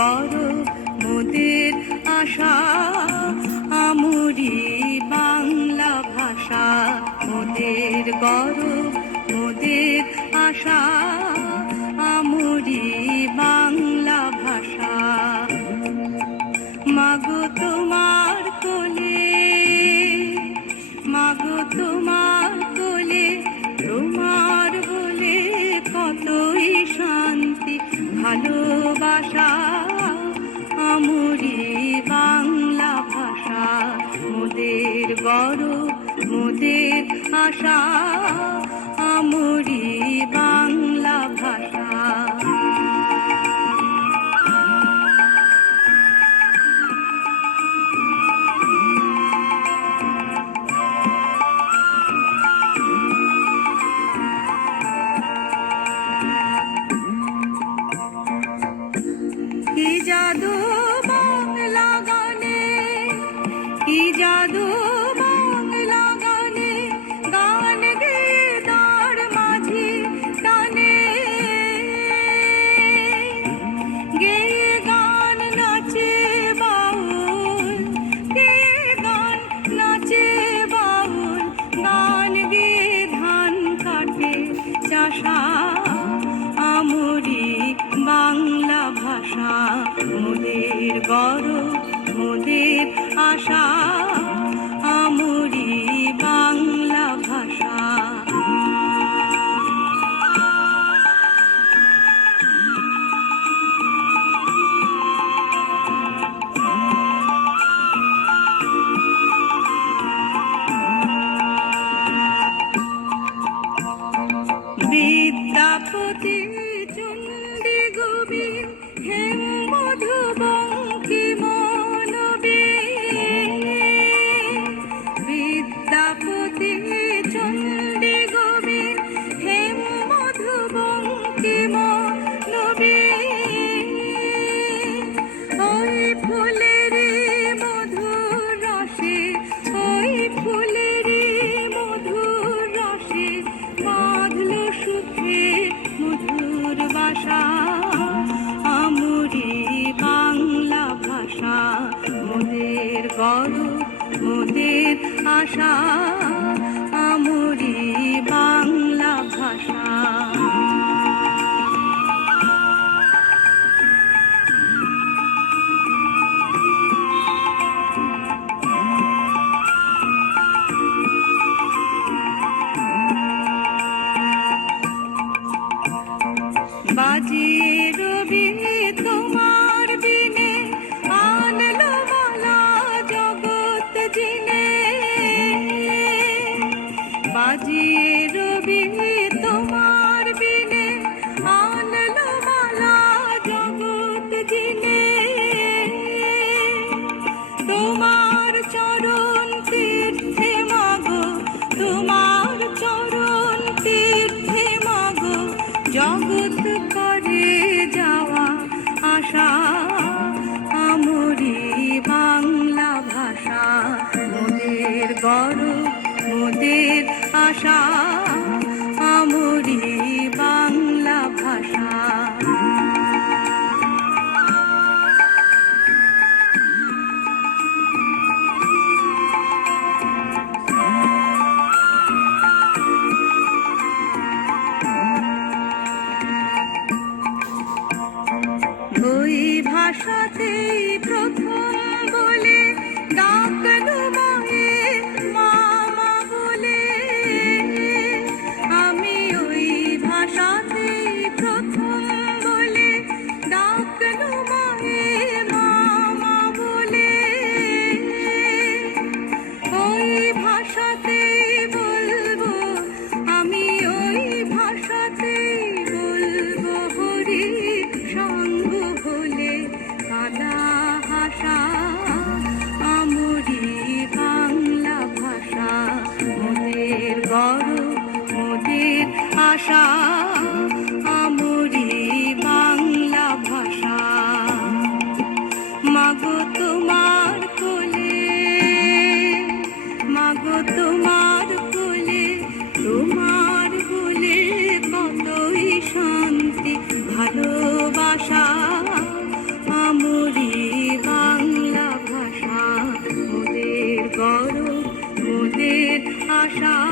বড় মোদের আশা আমরি বাংলা ভাষা। মোদের গর্ব মোদের আশা। মোদের গর্ব মোদের আশা। মধুবন 山。上 মাগো তোমার কোলে তোমার কোলে তোমার কোলে শান্তি ভালোবাসা বাংলা ভাষা আশা।